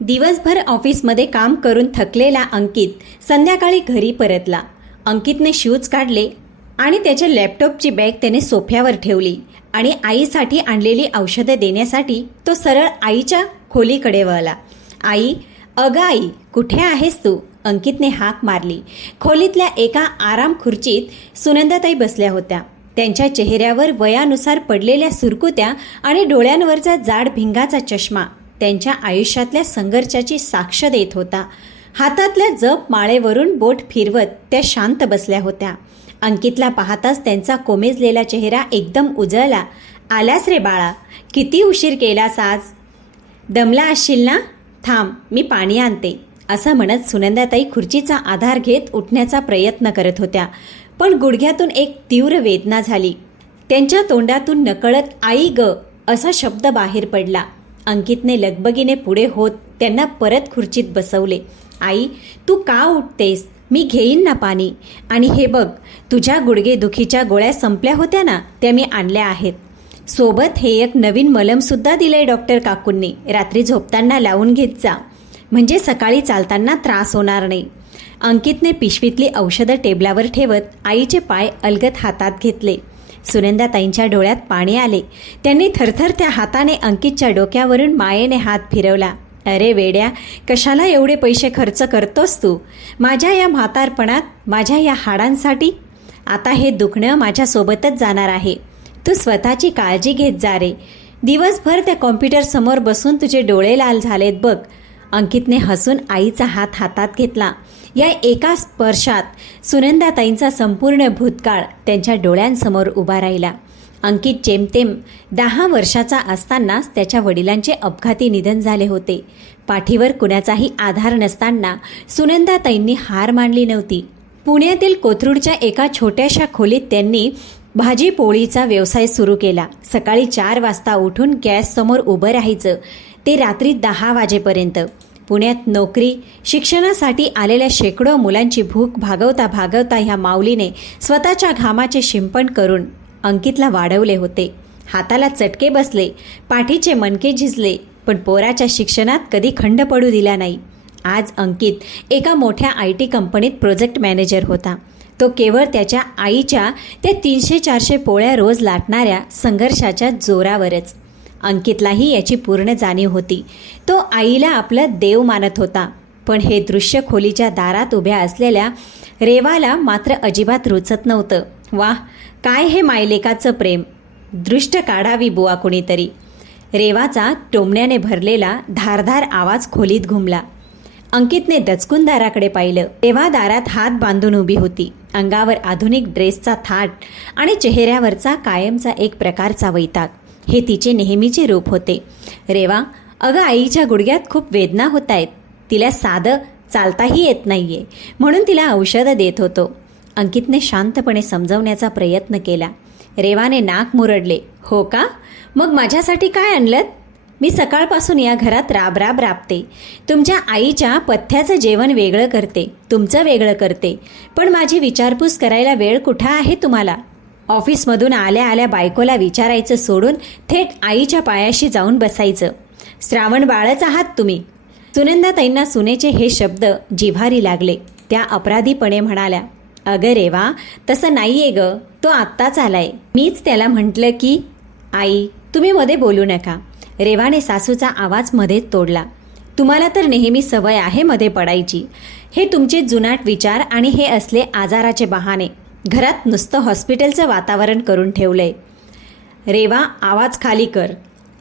दिवसभर ऑफिसमध्ये काम करून थकलेला अंकित संध्याकाळी घरी परतला. अंकितने शूज काढले आणि त्याच्या लॅपटॉपची बॅग त्याने सोफ्यावर ठेवली आणि आईसाठी आणलेली औषधं देण्यासाठी तो सरळ आईच्या खोलीकडे वळला. आई, अगं आई, कुठे आहेस तू? अंकितने हाक मारली. खोलीतल्या एका आराम खुर्चीत सुनंदाताई बसल्या होत्या. त्यांच्या चेहऱ्यावर वयानुसार पडलेल्या सुरकुत्या आणि डोळ्यांवरचा जाड भिंगाचा चष्मा त्यांच्या आयुष्यातल्या संघर्षाची साक्ष देत होता. हातातल्या जप माळेवरून बोट फिरवत त्या शांत बसल्या होत्या. अंकितला पाहताच त्यांचा कोमेजलेला चेहरा एकदम उजळला. आलास रे बाळा, किती उशीर केलास आज? दमला असशील ना? थांब, मी पाणी आणते, असं म्हणत सुनंदाताई खुर्चीचा आधार घेत उठण्याचा प्रयत्न करत होत्या. पण गुडघ्यातून एक तीव्र वेदना झाली. त्यांच्या तोंडातून नकळत आई ग असा शब्द बाहेर पडला. अंकितने लगबगीने पुढे होत त्यांना परत खुर्चीत बसवले. आई, तू का उठतेस? मी घेईन ना पाणी. आणि हे बघ, तुझ्या गुडघेदुखीच्या गोळ्या संपल्या होत्या ना, त्या मी आणल्या आहेत. सोबत हे एक नवीन मलमसुद्धा दिलंय डॉक्टर काकूंनी. रात्री झोपताना लावून घेत जा, म्हणजे सकाळी चालताना त्रास होणार नाही. अंकितने पिशवीतली औषधं टेबलावर ठेवत आईचे पाय अलगद हातात घेतले. सुनंदाताईंच्या डोळ्यात पाणी आले. त्यांनी थरथरत्या हाताने अंकितच्या डोक्यावरून मायेने हात फिरवला. अरे वेड्या, कशाला एवढे पैसे खर्च करतोस तू माझ्या या म्हातारपणात, माझ्या या हाडांसाठी? आता हे दुखणं माझ्यासोबतच जाणार आहे. तू स्वतःची काळजी घेत जा रे. दिवसभर त्या कॉम्प्युटरसमोर बसून तुझे डोळे लाल झालेत बघ. अंकितने हसून आईचा हात हातात घेतला. या एका स्पर्शात सुनंदाताईंचा संपूर्ण भूतकाळ त्यांच्या डोळ्यांसमोर उभा राहिला. अंकित जेमतेम 10 वर्षाचा असतानाच त्याच्या वडिलांचे अपघाती निधन झाले होते. पाठीवर कुणाचाही आधार नसताना सुनंदाताईंनी हार मानली नव्हती. पुण्यातील कोथरूडच्या एका छोट्याशा खोलीत त्यांनी भाजी पोळीचा व्यवसाय सुरू केला. सकाळी 4 वाजता उठून गॅससमोर उभं राहायचं ते रात्री 10 वाजेपर्यंत. पुण्यात नोकरी, शिक्षणासाठी आलेल्या शेकडो मुलांची भूक भागवता भागवता ह्या माऊलीने स्वतःच्या घामाचे शिंपण करून अंकितला वाढवले होते. हाताला चटके बसले, पाठीचे मणके झिजले, पण पोराच्या शिक्षणात कधी खंड पडू दिला नाही. आज अंकित एका मोठ्या IT कंपनीत प्रोजेक्ट मॅनेजर होता. तो केवळ त्याच्या आईच्या त्या 300-400 पोळ्या रोज लाटणाऱ्या संघर्षाच्या जोरावरच. अंकितलाही याची पूर्ण जाणीव होती. तो आईला आपला देव मानत होता. पण हे दृश्य खोलीच्या दारात उभ्या असलेल्या रेवाला मात्र अजिबात रुचत नव्हतं. वाह, काय हे मायलेकाचं प्रेम! दृष्ट काढावी बुवा कुणीतरी. रेवाचा टोमण्याने भरलेला धारधार आवाज खोलीत घुमला. अंकितने दचकून दाराकडे पाहिलं. रेवा दारात हात बांधून उभी होती. अंगावर आधुनिक ड्रेसचा थाट आणि चेहऱ्यावरचा कायमचा एक प्रकारचा वैताग हे तिचे नेहमीचे रूप होते. रेवा, अगं आईच्या गुडघ्यात खूप वेदना होत आहेत. तिला साधं चालताही येत नाहीये, म्हणून तिला औषधं देत होतो. अंकितने शांतपणे समजवण्याचा प्रयत्न केला. रेवाने नाक मुरडले. हो का? मग माझ्यासाठी काय आणलं? मी सकाळपासून या घरात राब राबते. तुमच्या आईच्या पथ्याचं जेवण वेगळं करते, तुमचं वेगळं करते, पण माझी विचारपूस करायला वेळ कुठं आहे तुम्हाला? ऑफिसमधून आल्या आल्या बायकोला विचारायचं सोडून थेट आईच्या पायाशी जाऊन बसायचं. श्रावण बाळच आहात तुम्ही. सुनंदाताईंना सुनेचे हे शब्द जिव्हारी लागले. त्या अपराधीपणे म्हणाल्या, अगं रेवा, तसं नाहीये ग, तो आत्ताच आलाय. मीच त्याला म्हटलं की. आई, तुम्ही मध्ये बोलू नका. रेवाने सासूचा आवाज मध्येच तोडला. तुम्हाला तर नेहमी सवय आहे मध्ये पडायची. हे तुमचे जुनाट विचार आणि हे असले आजाराचे बहाणे घरात नुसतं हॉस्पिटलचं वातावरण करून ठेवलंय. रेवा, आवाज खाली कर.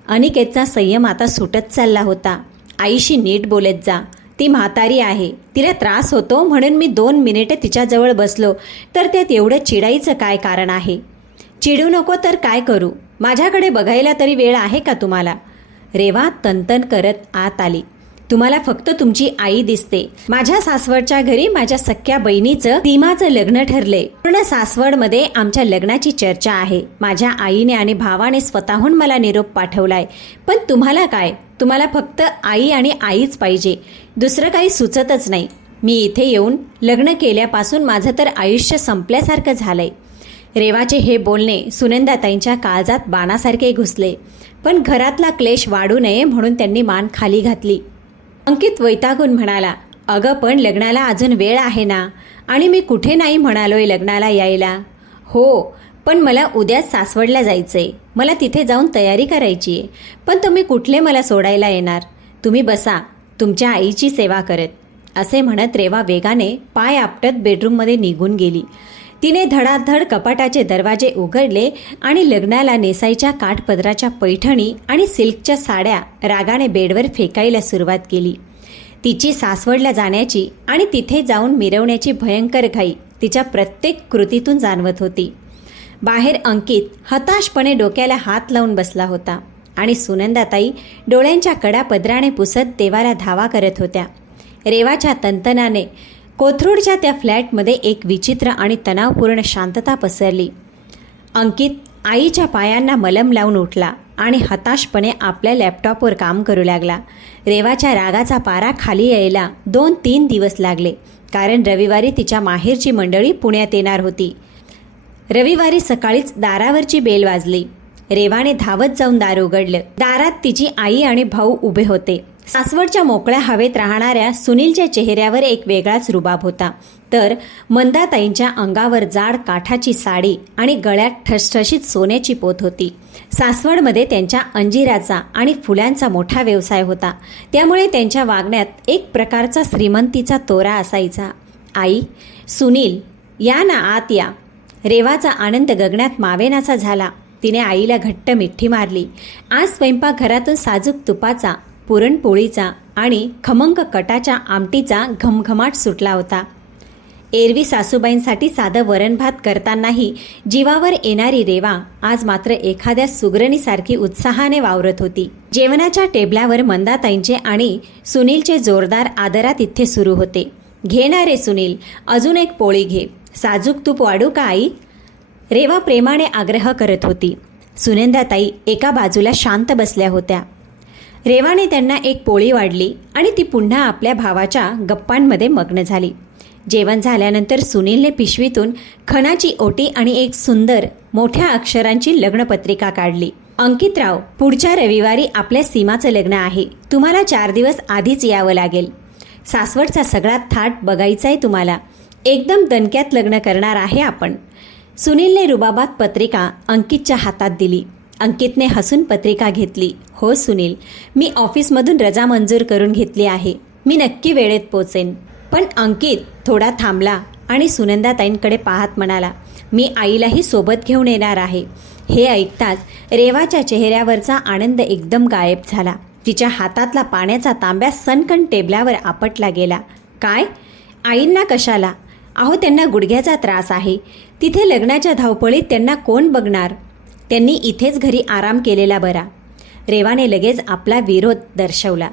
अनिकेतचा संयम आता सुटत चालला होता. आईशी नीट बोलत जा. ती म्हातारी आहे, तिला त्रास होतो म्हणून मी 2 मिनिटं तिच्याजवळ बसलो तर त्यात एवढं चिडायचं काय कारण आहे? चिडू नको तर काय करू? माझ्याकडे बघायला तरी वेळ आहे का तुम्हाला? रेवा तनतन करत आत आली. तुम्हाला फक्त तुमची आई दिसते. माझ्या सासवडच्या घरी माझ्या सख्या बहिणीचं सीमाचं लग्न ठरले. पूर्ण सासवडमध्ये आमच्या लग्नाची चर्चा आहे. माझ्या आईने आणि भावाने स्वतःहून मला निरोप पाठवलाय. पण तुम्हाला काय? तुम्हाला फक्त आई आणि आईच पाहिजे, दुसरं काही सुचतच नाही. मी इथे येऊन लग्न केल्यापासून माझं तर आयुष्य संपल्यासारखं झालंय. रेवाचे हे बोलणे सुनंदाताईंच्या काळजात बाणासारखे घुसले. पण घरातला क्लेश वाढू नये म्हणून त्यांनी मान खाली घातली. अंकित वैतागून म्हणाला, अगं पण लग्नाला अजून वेळ आहे ना, आणि मी कुठे नाही म्हणालोय लग्नाला यायला. हो, पण मला उद्याच सासवडला जायचंय, मला तिथे जाऊन तयारी करायची आहे. पण तुम्ही कुठले मला सोडायला येणार? तुम्ही बसा तुमच्या आईची सेवा करत, असे म्हणत रेवा वेगाने पाय आपटत बेडरूममध्ये निघून गेली. तिने धडाधड कपाटाचे दरवाजे उघडले आणि लग्नाला नेसायच्या काठपदराच्या पैठणी आणि सिल्कच्या साड्या रागाने बेडवर फेकायला सुरुवात केली. तिची सासवडला जाण्याची आणि तिथे जाऊन मिरवण्याची भयंकर घाई तिच्या प्रत्येक कृतीतून जाणवत होती. बाहेर अंकित हताशपणे डोक्याला हात लावून बसला होता आणि सुनंदाताई डोळ्यांच्या कडा पदराने पुसत देवाला धावा करत होत्या. रेवाच्या तंतनाने कोथरूडच्या त्या फ्लॅटमध्ये एक विचित्र आणि तणावपूर्ण शांतता पसरली. अंकित आईच्या पायांना मलम लावून उठला आणि हताशपणे आपल्या लॅपटॉपवर काम करू लागला. रेवाच्या रागाचा पारा खाली यायला 2-3 दिवस लागले, कारण रविवारी तिच्या माहेरची मंडळी पुण्यात येणार होती. रविवारी सकाळीच दारावरची बेल वाजली. रेवाने धावत जाऊन दार उघडलं. दारात तिची आई आणि भाऊ उभे होते. सासवडच्या मोकळ्या हवेत राहणाऱ्या सुनीलच्या चेहऱ्यावर एक वेगळाच रुबाब होता, तर मंदाताईंच्या अंगावर जाड काठाची साडी आणि गळ्यात ठसठशीत सोन्याची पोत होती. सासवडमध्ये त्यांच्या अंजिराचा आणि फुलांचा मोठा व्यवसाय होता, त्यामुळे त्यांच्या वागण्यात एक प्रकारचा श्रीमंतीचा तोरा असायचा. आई, सुनील, या ना, आत या. रेवाचा आनंद गगनात मावेनासा झाला. तिने आईला घट्ट मिठी मारली. आज स्वयंपाकघरातून साजूक तुपाचा, पुरणपोळीचा आणि खमंग कटाच्या आमटीचा घमघमाट सुटला होता. एरवी सासूबाईंसाठी साधं वरणभात करतानाही जीवावर येणारी रेवा आज मात्र एखाद्या सुगरणीसारखी उत्साहाने वावरत होती. जेवणाच्या टेबलावर मंदाताईंचे आणि सुनीलचे जोरदार आदरातिथ्य सुरू होते. घे ना रे सुनील, अजून एक पोळी घे. साजूक तूप वाढू का आई? रेवा प्रेमाने आग्रह करत होती. सुनंदाताई एका बाजूला शांत बसल्या होत्या. रेवाने त्यांना एक पोळी वाढली आणि ती पुन्हा आपल्या भावाच्या गप्पांमध्ये मग्न झाली. जेवण झाल्यानंतर सुनीलने पिशवीतून खणाची ओटी आणि एक सुंदर मोठ्या अक्षरांची लग्नपत्रिका काढली. अंकितराव, पुढच्या रविवारी आपल्या सीमाचं लग्न आहे. तुम्हाला 4 दिवस आधीच यावं लागेल. सासवडचा सगळा थाट बघायचा आहे तुम्हाला. एकदम दणक्यात लग्न करणार आहे आपण. सुनीलने रुबाबात पत्रिका अंकितच्या हातात दिली. अंकितने हसून पत्रिका घेतली. हो सुनील, मी ऑफिसमधून रजा मंजूर करून घेतली आहे. मी नक्की वेळेत पोचेन. पण अंकित थोडा थांबला आणि सुनंदाताईंकडे पाहत म्हणाला, मी आईलाही सोबत घेऊन येणार आहे. हे ऐकताच रेवाच्या चेहऱ्यावरचा आनंद एकदम गायब झाला. तिच्या हातातला पाण्याचा तांब्या सनकन टेबलावर आपटला गेला. काय? आईंना कशाला? अहो, त्यांना गुडघ्याचा त्रास आहे. तिथे लग्नाच्या धावपळीत त्यांना कोण बघणार? त्यांनी इथेच घरी आराम केलेला बरा. रेवाने लगेच आपला विरोध दर्शवला.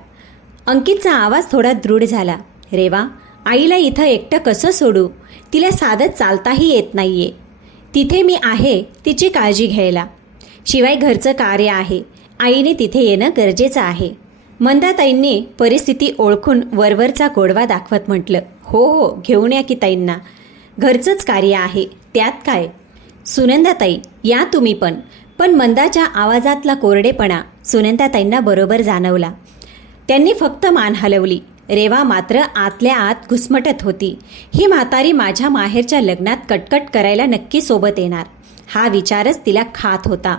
अंकितचा आवाज थोडा दृढ झाला. रेवा, आईला इथं एकटं कसं सोडू? तिला साधं चालताही येत नाहीये. तिथे मी आहे तिची काळजी घ्यायला. शिवाय घरचं कार्य आहे. आईने तिथे येणं गरजेचं आहे. मंदाताईंनी परिस्थिती ओळखून वरवरचा गोडवा दाखवत म्हटलं, हो हो, घेऊन या की ताईंना. घरचंच कार्य आहे, त्यात काय? सुनंदाताई, या तुम्ही पण. पण मंदाच्या आवाजातला कोरडेपणा सुनंदाताईंना बरोबर जाणवला. त्यांनी फक्त मान हलवली. रेवा मात्र आतल्या आत घुसमटत होती. ही म्हातारी माझ्या माहेरच्या लग्नात कटकट करायला नक्की सोबत येणार, हा विचारच तिला खात होता.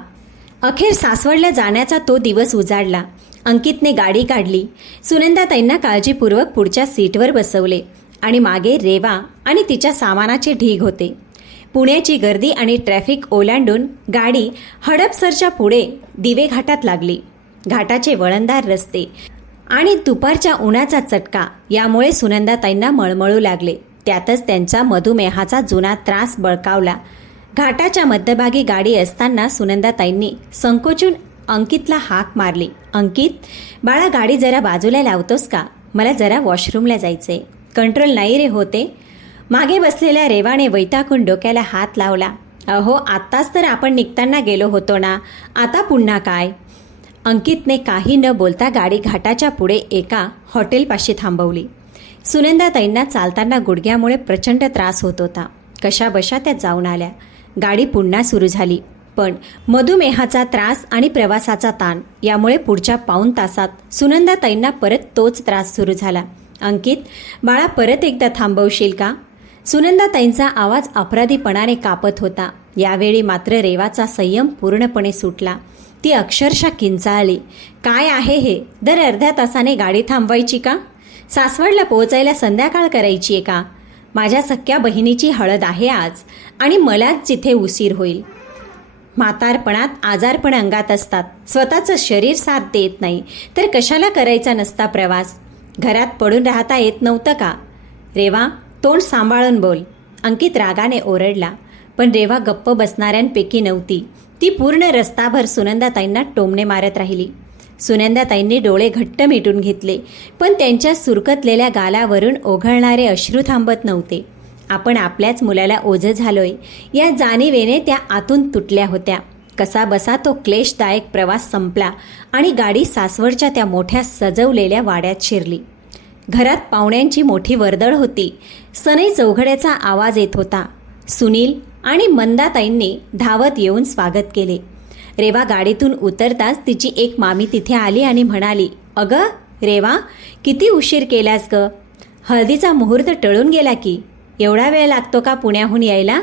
अखेर सासवडला जाण्याचा तो दिवस उजाडला. अंकितने गाडी काढली. सुनंदाताईंना काळजीपूर्वक पुढच्या सीटवर बसवले आणि मागे रेवा आणि तिच्या सामानाचे ढीग होते. पुण्याची गर्दी आणि ट्रॅफिक ओलांडून गाडी हडपसरच्या पुढे दिवे घाटात लागली. घाटाचे वळणदार रस्ते आणि दुपारच्या उन्हाचा चटका यामुळे सुनंदाताईंना मळमळू लागले. त्यातच त्यांचा मधुमेहाचा जुना त्रास बळकावला. घाटाच्या मध्यभागी गाडी असताना सुनंदाताईंनी संकोचून अंकितला हाक मारली. अंकित, बाळा, गाडी जरा बाजूला लावतोस का? मला जरा वॉशरूमला जायचंय. कंट्रोल नाही रे होते. मागे बसलेल्या रेवाने वैतागून डोक्याला हात लावला. अहो, आत्ताच तर आपण निघताना गेलो होतो ना, आता पुन्हा काय? अंकितने काही न बोलता गाडी घाटाच्या पुढे एका हॉटेलपाशी थांबवली. सुनंदाताईंना चालताना गुडघ्यामुळे प्रचंड त्रास होत होता. कशाबशा त्या जाऊन आल्या. गाडी पुन्हा सुरू झाली. पण मधुमेहाचा त्रास आणि प्रवासाचा ताण यामुळे पुढच्या पाऊण तासात सुनंदाताईंना परत तोच त्रास सुरू झाला. अंकित, बाळा, परत एकदा थांबवशील का? सुनंदाताईंचा आवाज अपराधीपणाने कापत होता. यावेळी मात्र रेवाचा संयम पूर्णपणे सुटला. ती अक्षरशः किंचाळली. काय आहे हे? दर अर्ध्या तासाने गाडी थांबवायची का? सासवडला पोहोचायला संध्याकाळ करायची आहे का? माझ्या सख्या बहिणीची हळद आहे आज आणि मलाच जिथे उशीर होईल. म्हातारपणात आजारपण अंगात असतात. स्वतःचं शरीर साथ देत नाही तर कशाला करायचा नसता प्रवास? घरात पडून राहता येत नव्हतं का? रेवा, तोंड सांभाळून बोल, अंकित रागाने ओरडला. पण रेवा गप्प बसणाऱ्यांपैकी नव्हती. ती पूर्ण रस्ताभर सुनंदाताईंना टोमणे मारत राहिली. सुनंदाताईंनी डोळे घट्ट मिटून घेतले, पण त्यांच्या सुरकतलेल्या गालावरून ओघळणारे अश्रू थांबत नव्हते. आपण आपल्याच मुलाला ओझं झालोय या जाणीवेने त्या आतून तुटल्या होत्या. कसा बसा तो क्लेशदायक प्रवास संपला आणि गाडी सासवडच्या त्या मोठ्या सजवलेल्या वाड्यात शिरली. घरात पाहुण्यांची मोठी वर्दळ होती. सनई चौघड्याचा आवाज येत होता. सुनील आणि मंदाताईंनी धावत येऊन स्वागत केले. रेवा गाडीतून उतरताच तिची एक मामी तिथे आली आणि म्हणाली, अगं रेवा, किती उशीर केलास ग? हळदीचा मुहूर्त टळून गेला की. एवढा वेळ लागतो का पुण्याहून यायला?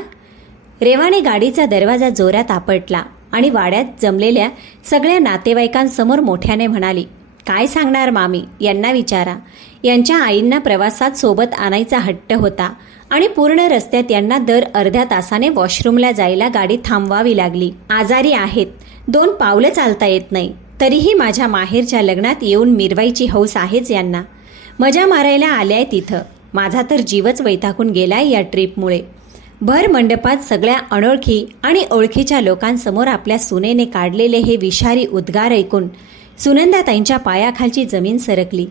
रेवाने गाडीचा दरवाजा जोरात आपटला आणि वाड्यात जमलेल्या सगळ्या नातेवाईकांसमोर मोठ्याने म्हणाली, काय सांगणार मामी? यांना विचारा. यांच्या आईंना प्रवासात सोबत आणायचा हट्ट होता आणि पूर्ण रस्त्यात यांना दर अर्ध्या तासाने वॉशरूमला जायला गाडी थांबवावी लागली. आजारी आहेत, 2 पावलं चालता येत नाही, तरीही माझ्या माहेरच्या लग्नात येऊन मिरवायची हौस आहेच यांना. मजा मारायला आल्याय तिथं. माझा तर जीवच वैतागून गेलाय या ट्रीपमुळे. भर मंडपात सगळ्या अनोळखी आणि ओळखीच्या लोकांसमोर आपल्या सुनेने काढलेले हे विषारी उद्गार ऐकून सुनंदाताईंच्या पायाखालची जमीन सरकली.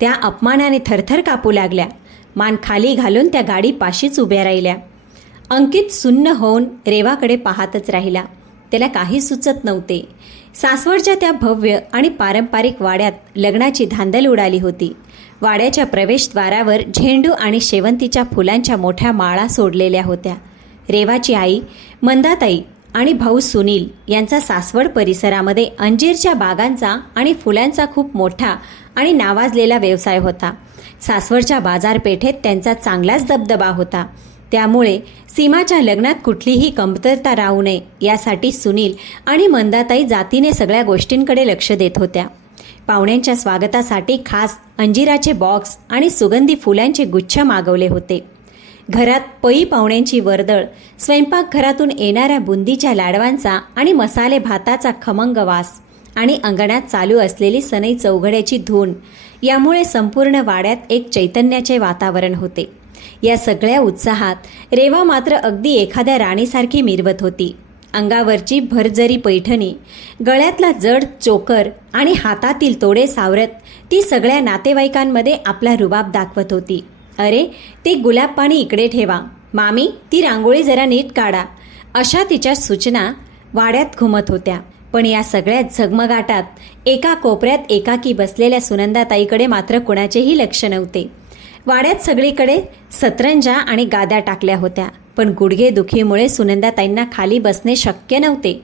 त्या अपमानाने थरथर कापू लागल्या. मान खाली घालून त्या गाडीपाशीच उभ्या राहिल्या. अंकित सुन्न होऊन रेवाकडे पाहतच राहिला. त्याला काही सुचत नव्हते. सासवडच्या त्या भव्य आणि पारंपरिक वाड्यात लग्नाची धांदल उडाली होती. वाड्याच्या प्रवेशद्वारावर झेंडू आणि शेवंतीच्या फुलांच्या मोठ्या माळा सोडलेल्या होत्या. रेवाची आई मंदाताई आणि भाऊ सुनील यांचा सासवड परिसरामध्ये अंजीरच्या बागांचा आणि फुलांचा खूप मोठा आणि नावाजलेला व्यवसाय होता. सासवडच्या बाजारपेठेत त्यांचा चांगलाच दबदबा होता. त्यामुळे सीमाच्या लग्नात कुठलीही कमतरता राहू नये यासाठी सुनील आणि मंदाताई जातीने सगळ्या गोष्टींकडे लक्ष देत होत्या. पाहुण्यांच्या स्वागतासाठी खास अंजिराचे बॉक्स आणि सुगंधी फुलांचे गुच्छ मागवले होते. घरात पई पाहुण्यांची वर्दळ, स्वयंपाकघरातून येणाऱ्या बुंदीच्या लाडवांचा आणि मसाले भाताचा खमंग वास आणि अंगणात चालू असलेली सनई चौघड्याची धून यामुळे संपूर्ण वाड्यात एक चैतन्याचे वातावरण होते. या सगळ्या उत्साहात रेवा मात्र अगदी एखाद्या राणीसारखी मिरवत होती. अंगावरची भरजरी पैठणी, गळ्यातला जड चोकर आणि हातातील तोडे सावरत ती सगळ्या नातेवाईकांमध्ये आपला रुबाब दाखवत होती. अरे, ते गुलाब पाणी इकडे ठेवा, मामी ती रांगोळी जरा नीट काढा, अशा तिच्या सूचना वाड्यात घुमत होत्या. पण या सगळ्या झगमगाटात एका कोपऱ्यात एकाकी बसलेल्या सुनंदाताईकडे मात्र कुणाचेही लक्ष नव्हते. वाड्यात सगळीकडे सतरंजा आणि गाद्या टाकल्या होत्या, पण गुडघेदुखीमुळे सुनंदाताईंना खाली बसणे शक्य नव्हते.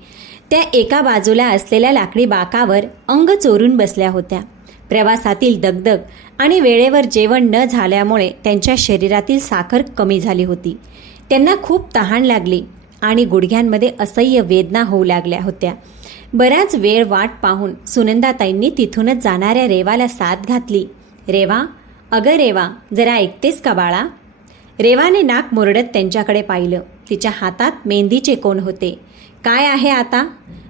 त्या एका बाजूला असलेल्या लाकडी बाकावर अंग चोरून बसल्या होत्या. प्रवासातील दगदग आणि वेळेवर जेवण न झाल्यामुळे त्यांच्या शरीरातील साखर कमी झाली होती. त्यांना खूप तहान लागली आणि गुडघ्यांमध्ये असह्य वेदना होऊ लागल्या होत्या. बराच वेळ वाट पाहून सुनंदाताईंनी तिथूनच जाणाऱ्या रेवाला साथ घातली. रेवा, अगं रेवा, जरा ऐकतेस का बाळा? रेवाने नाक मुरडत त्यांच्याकडे पाहिलं. तिच्या हातात मेहंदीचे कोण होते. काय आहे आता?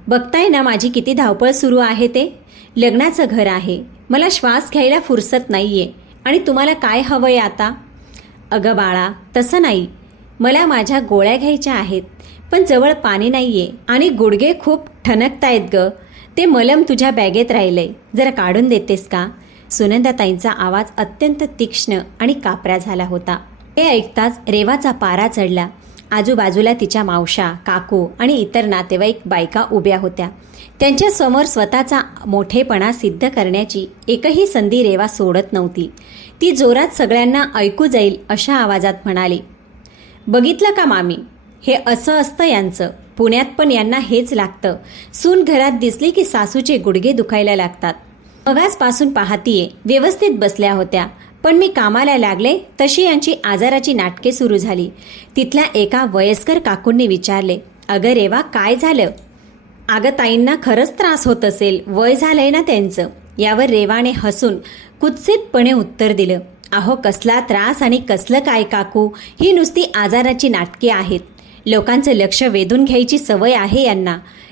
बघताय ना माझी किती धावपळ सुरू आहे ते. लग्नाचं घर आहे, मला श्वास घ्यायला फुरसत नाहीये आणि तुम्हाला काय हवंय आता? अगं बाळा, तसं नाही. मला माझ्या गोळ्या घ्यायच्या आहेत, पण जवळ पाणी नाहीये आणि गुडघे खूप ठणकतायत ग. ते मलम तुझ्या बॅगेत राहिलंय, जरा काढून देतेस का? सुनंदाताईंचा आवाज अत्यंत तीक्ष्ण आणि कापरा झाला होता. हे ऐकताच रेवाचा पारा चढला. आजूबाजूला तिच्या मावशा, काकू आणि इतर नातेवाईक बायका उभ्या होत्या. त्यांच्यासमोर स्वतःचा मोठेपणा सिद्ध करण्याची एकही संधी रेवा सोडत नव्हती. ती जोरात सगळ्यांना ऐकू जाईल अशा आवाजात म्हणाली, बघितलं का मामी, हे असं असतं यांचं. पुण्यात पण यांना हेच लागतं. सून घरात दिसली की सासूचे गुडघे दुखायला लागतात. मगाचपासून पाहतीये व्यवस्थित बसल्या होत्या, पण मी कामाला लागले तशी यांची आजाराची नाटके सुरू झाली. तिथल्या एका वयस्कर काकूंनी विचारले, अगं रेवा काय झालं? अगं ताईंना खरंच त्रास होत असेल, वय झालंय ना त्यांचं. यावर रेवाने हसून कुत्सितपणे उत्तर दिलं, अहो कसला त्रास आणि कसलं काय काकू, ही नुसती आजाराची नाटके आहेत. लोकांचं लक्ष वेधून घ्यायची सवय आहे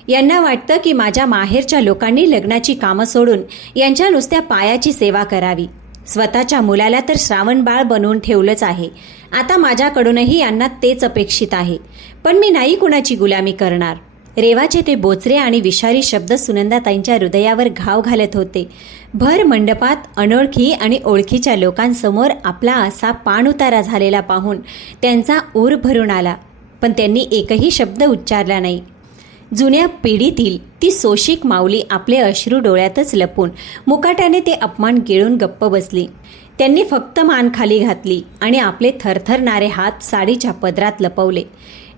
यांना वाटतं की माझ्या माहेरच्या लोकांनी लग्नाची कामं सोडून यांच्या नुसत्या पायाची सेवा करावी. स्वतःच्या मुलाला तर श्रावण बाळ बनवून ठेवलंच आहे. आता माझ्याकडूनही यांना तेच अपेक्षित आहे. पण मी नाही कुणाची गुलामी करणार. रेवाचे ते बोचरे आणि विषारी शब्द सुनंदाताईंच्या हृदयावर घाव घालत होते. भर मंडपात अनोळखी आणि ओळखीच्या लोकांसमोर आपला असा पाणउतारा झालेला पाहून त्यांचा ऊर भरून आला, पण त्यांनी एकही शब्द उच्चारला नाही. जुन्या पिढीतील ती सोशिक माऊली आपले अश्रू डोळ्यातच लपून मुकाट्याने ते अपमान गिळून गप्प बसली. त्यांनी फक्त मान खाली घातली आणि आपले थरथरणारे हात साडीच्या पदरात लपवले.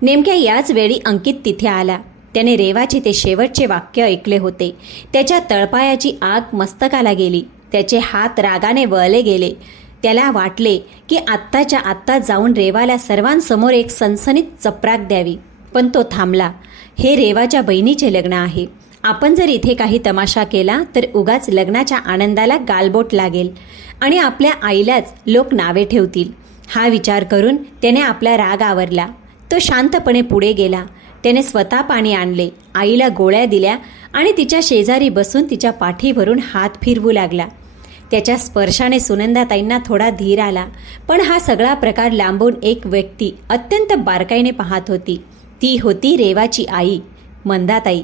नेमक्या याच वेळी अंकित तिथे आला. त्याने रेवाचे ते शेवटचे वाक्य ऐकले होते. त्याच्या तळपायाची आग मस्तकाला गेली. त्याचे हात रागाने वळले गेले. त्याला वाटले की आत्ताच्या आत्ता जाऊन रेवाला सर्वांसमोर एक सनसनीत चपराक द्यावी, पण तो थांबला. हे रेवाच्या बहिणीचे लग्न आहे. आपण जर इथे काही तमाशा केला तर उगाच लग्नाच्या आनंदाला गालबोट लागेल आणि आपल्या आईलाच लोक नावे ठेवतील. हा विचार करून त्याने आपला राग आवरला. तो शांतपणे पुढे गेला. त्याने स्वतः पाणी आणले, आईला गोळ्या दिल्या आणि तिच्या शेजारी बसून तिच्या पाठीवरून हात फिरवू लागला. त्याच्या स्पर्शाने सुनंदाताईंना थोडा धीर आला. पण हा सगळा प्रकार लांबून एक व्यक्ती अत्यंत बारकाईने पाहत होती. ती होती रेवाची आई, मंदाताई.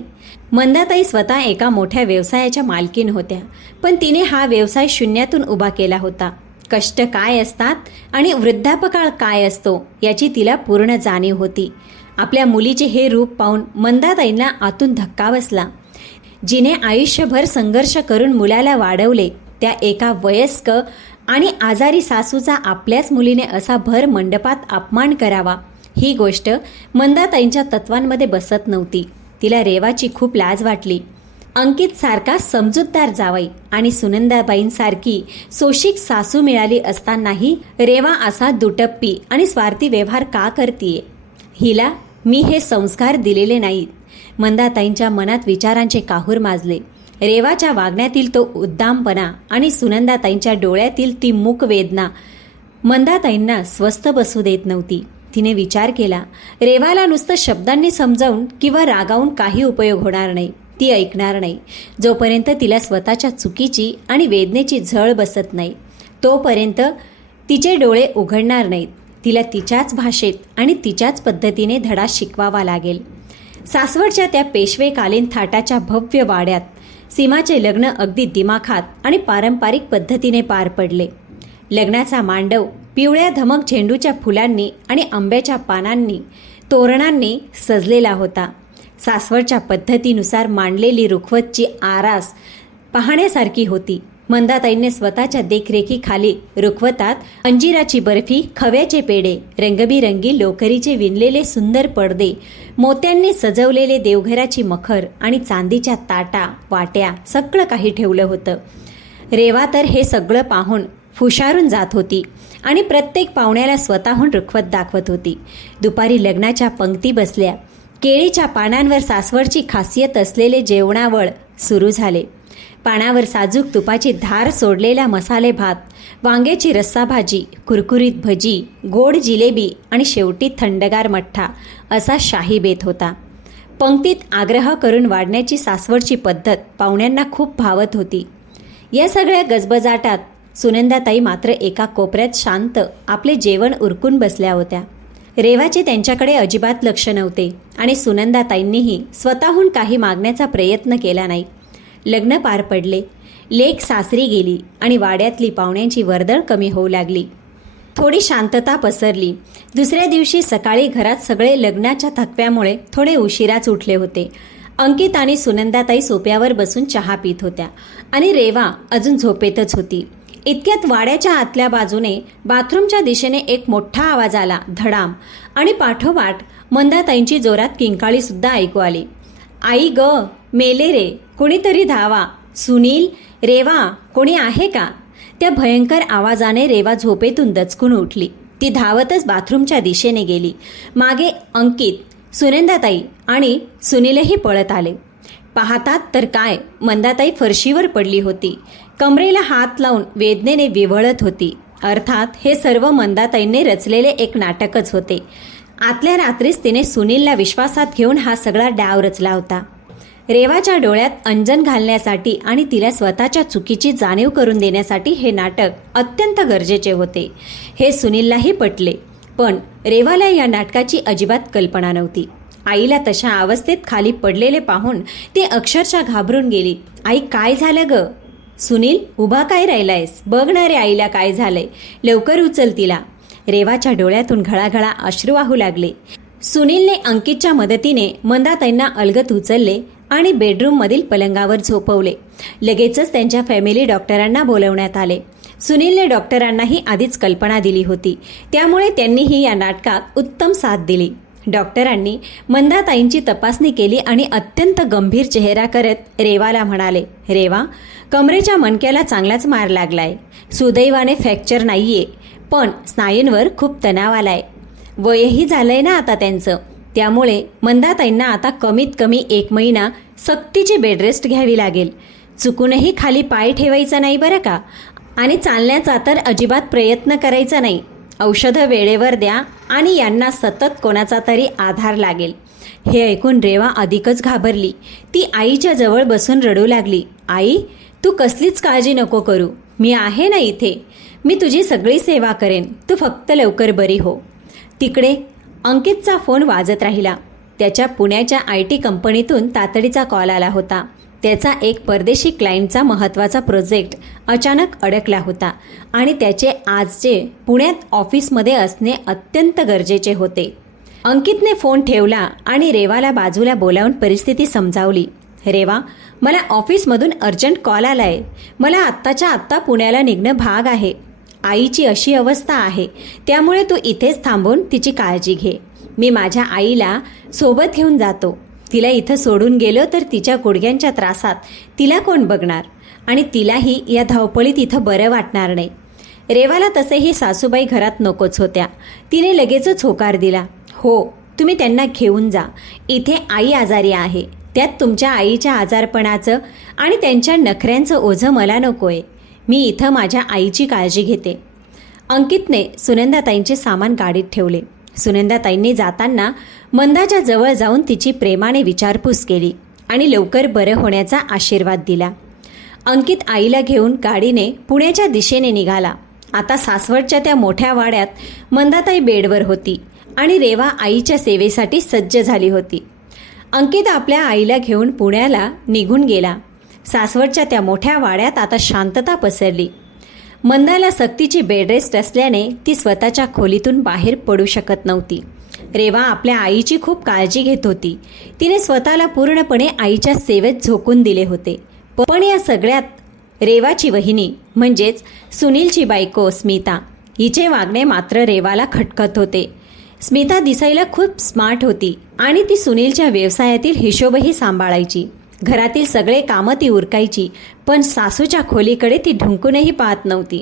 मंदाताई स्वतः एका मोठ्या व्यवसायाच्या मालकीण होत्या, पण तिने हा व्यवसाय शून्यातून उभा केला होता. कष्ट काय असतात आणि वृद्धापकाळ काय असतो याची तिला पूर्ण जाणीव होती. आपल्या मुलीचे हे रूप पाहून मंदाताईंना आतून धक्का बसला. जिने आयुष्यभर संघर्ष करून मुलाला वाढवले, त्या एका वयस्क आणि आजारी सासूचा आपल्याच मुलीने असा भर मंडपात अपमान करावा, ही गोष्ट मंदाताईंच्या तत्वांमध्ये बसत नव्हती. तिला रेवाची खूप लाज वाटली. अंकित सारखा समजूतदार जावई आणि सुनंदाबाईंसारखी सोशिक सासू मिळाली असतानाही रेवा असा दुटप्पी आणि स्वार्थी व्यवहार का करतीये? हिला मी हे संस्कार दिलेले नाहीत. मंदाताईंच्या मनात विचारांचे काहूर माजले. रेवाच्या वागण्यातील तो उद्दामपणा आणि सुनंदाताईंच्या डोळ्यातील ती मूक वेदना मंदाताईंना स्वस्थ बसू देत नव्हती. तिने विचार केला, रेवाला नुसतं शब्दांनी समजावून किंवा रागावून काही उपयोग होणार नाही. ती ऐकणार नाही. जोपर्यंत तिला स्वतःच्या चुकीची आणि वेदनेची झळ बसत नाही, तोपर्यंत तिचे डोळे उघडणार नाहीत. तिला तिच्याच भाषेत आणि तिच्याच पद्धतीने धडा शिकवावा लागेल. सासवडच्या त्या पेशवेकालीन थाटाच्या भव्य वाड्यात सीमाचे लग्न अगदी दिमाखात आणि पारंपरिक पद्धतीने पार पडले. लग्नाचा मांडव पिवळ्या धमक झेंडूच्या फुलांनी आणि आंब्याच्या पानांनी, तोरणांनी सजलेला होता. सासवडच्या पद्धतीनुसार मांडलेली रुखवतची आरास पाहण्यासारखी होती. मंदाताईंनी स्वतःच्या देखरेखीखाली रुखवतात अंजिराची बर्फी, खव्याचे पेढे, रंगबिरंगी लोकरीचे विणलेले सुंदर पडदे, मोत्यांनी सजवलेले देवघराची मखर आणि चांदीच्या ताटा, वाट्या सगळं काही ठेवलं होतं. रेवा तर हे सगळं पाहून फुशारून जात होती आणि प्रत्येक पाहुण्याला स्वतःहून रुखवत दाखवत होती. दुपारी लग्नाच्या पंक्ती बसल्या. केळीच्या पानांवर सासवडची खासियत असलेले जेवणावळ सुरू झाले. पानावर साजूक तुपाची धार सोडलेला मसाले भात, वांग्याची रस्सा भाजी, कुरकुरीत भजी, गोड जिलेबी आणि शेवटी थंडगार मठ्ठा असा शाही बेत होता. पंक्तीत आग्रह करून वाढण्याची सासवडची पद्धत पाहुण्यांना खूप भावत होती. या सगळ्या गजबजाटात सुनंदाताई मात्र एका कोपऱ्यात शांत आपले जेवण उरकून बसल्या होत्या. रेवाचे त्यांच्याकडे अजिबात लक्ष नव्हते आणि सुनंदाताईंनीही स्वतःहून काही मागण्याचा प्रयत्न केला नाही. लग्न पार पडले. लेक सासरी गेली आणि वाड्यातली पाहुण्यांची वर्दळ कमी होऊ लागली. थोडी शांतता पसरली. दुसऱ्या दिवशी सकाळी घरात सगळे लग्नाच्या थकव्यामुळे थोडे उशिराच उठले होते. अंकित आणि सुनंदाताई सोप्यावर बसून चहा पीत होत्या आणि रेवा अजून झोपेतच होती. इतक्यात वाड्याच्या आतल्या बाजूने बाथरूमच्या दिशेने एक मोठा आवाज आला, धडाम. आणि पाठोपाठ मंदाताईंची जोरात किंकाळी सुद्धा ऐकू आली. आई ग, मेले रे, कोणीतरी धावा. सुनील, रेवा, कोणी आहे का? त्या भयंकर आवाजाने रेवा झोपेतून दचकून उठली. ती धावतच बाथरूमच्या दिशेने गेली. मागे अंकित, सुनंदाताई आणि सुनीलही पळत आले. पाहतात तर काय, मंदाताई फरशीवर पडली होती. कमरेला हात लावून वेदनेने विव्हळत होती. अर्थात हे सर्व मंदाताईंनी रचलेले एक नाटकच होते. आतल्या रात्रीच तिने सुनीलला विश्वासात घेऊन हा सगळा डाव रचला होता. रेवाच्या डोळ्यात अंजन घालण्यासाठी आणि तिला स्वतःच्या चुकीची जाणीव करून देण्यासाठी हे नाटक अत्यंत गरजेचे होते. हे सुनीललाही पटले. पण रेवाला या नाटकाची अजिबात कल्पना नव्हती. आईला तशा अवस्थेत खाली पडलेले पाहून ती अक्षरशः घाबरून गेली. आई, काय झालं ग? सुनील, उभा काय राहिलायस? बघ ना रे आईला काय झालंय, लवकर उचल तिला. रेवाच्या डोळ्यातून घळाघळा अश्रू वाहू लागले. सुनीलने अंकितच्या मदतीने मंदाताईंना अलगत उचलले आणि बेडरूममधील पलंगावर झोपवले. लगेचच त्यांच्या फॅमिली डॉक्टरांना बोलवण्यात आले. सुनीलने डॉक्टरांनाही आधीच कल्पना दिली होती, त्यामुळे त्यांनीही या नाटकात उत्तम साथ दिली. डॉक्टरांनी मंदाताईंची तपासणी केली आणि अत्यंत गंभीर चेहरा करत रेवाला म्हणाले, रेवा, कमरेच्या मणक्याला चांगलाच मार लागलाय. सुदैवाने फ्रॅक्चर नाहीये, पण स्नायूंवर खूप तणाव आलाय. वयही झालंय ना आता त्यांचं, त्यामुळे मंदाताईंना आता कमीत कमी 1 महिना सक्तीची बेडरेस्ट घ्यावी लागेल. चुकूनही खाली पाय ठेवायचा नाही बरं का, आणि चालण्याचा तर अजिबात प्रयत्न करायचा नाही. औषधं वेळेवर द्या आणि यांना सतत कोणाचा तरी आधार लागेल. हे ऐकून रेवा अधिकच घाबरली. ती आईच्या जवळ बसून रडू लागली. आई, तू कसलीच काळजी नको करू, मी आहे ना इथे. मी तुझी सगळी सेवा करेन, तू फक्त लवकर बरी हो. तिकडे अंकितचा फोन वाजत राहिला. त्याच्या पुण्याच्या IT कंपनीतून तातडीचा कॉल आला होता. त्याचा एक परदेशी क्लायंटचा महत्त्वाचा प्रोजेक्ट अचानक अडकला होता आणि त्याचे आजचे पुण्यात ऑफिसमध्ये असणे अत्यंत गरजेचे होते. अंकितने फोन ठेवला आणि रेवाला बाजूला बोलावून परिस्थिती समजावली. रेवा, मला ऑफिसमधून अर्जंट कॉल आलाय. मला आत्ताच्या आत्ता पुण्याला निघणं भाग आहे. आईची अशी अवस्था आहे, त्यामुळे तू इथेच थांबून तिची काळजी घे. मी माझ्या आईला सोबत घेऊन जातो. तिला इथं सोडून गेलो तर तिच्या गुडघ्यांच्या त्रासात तिला कोण बघणार, आणि तिलाही या धावपळीत इथं बरं वाटणार नाही. रेवाला तसेही सासूबाई घरात नकोच होत्या. तिने लगेचच होकार दिला. हो, तुम्ही त्यांना घेऊन जा. इथे आई आजारी आहे, त्यात तुमच्या आईच्या आजारपणाचं आणि त्यांच्या नखऱ्यांचं ओझं मला नकोय. मी इथं माझ्या आईची काळजी घेते. अंकितने सुनंदाताईंचे सामान गाडीत ठेवले. सुनंदाताईंनी जाताना मंदाच्या जवळ जाऊन तिची प्रेमाने विचारपूस केली आणि लवकर बरं होण्याचा आशीर्वाद दिला. अंकित आईला घेऊन गाडीने पुण्याच्या दिशेने निघाला. आता सासवडच्या त्या मोठ्या वाड्यात मंदाताई बेडवर होती आणि रेवा आईच्या सेवेसाठी सज्ज झाली होती. अंकित आपल्या आईला घेऊन पुण्याला निघून गेला. सासवडच्या त्या मोठ्या वाड्यात आता शांतता पसरली. मंदाला सक्तीची बेडरेस्ट असल्याने ती स्वतःच्या खोलीतून बाहेर पडू शकत नव्हती. रेवा आपल्या आईची खूप काळजी घेत होती. तिने स्वतःला पूर्णपणे आईच्या सेवेत झोकून दिले होते. पण या सगळ्यात रेवाची वहिनी म्हणजेच सुनीलची बायको स्मिता हिचे वागणे मात्र रेवाला खटकत होते. स्मिता दिसायला खूप स्मार्ट होती आणि ती सुनीलच्या व्यवसायातील हिशोबही सांभाळायची. घरातील सगळे कामं ती उरकायची, पण सासूच्या खोलीकडे ती ढुंकूनही पाहत नव्हती.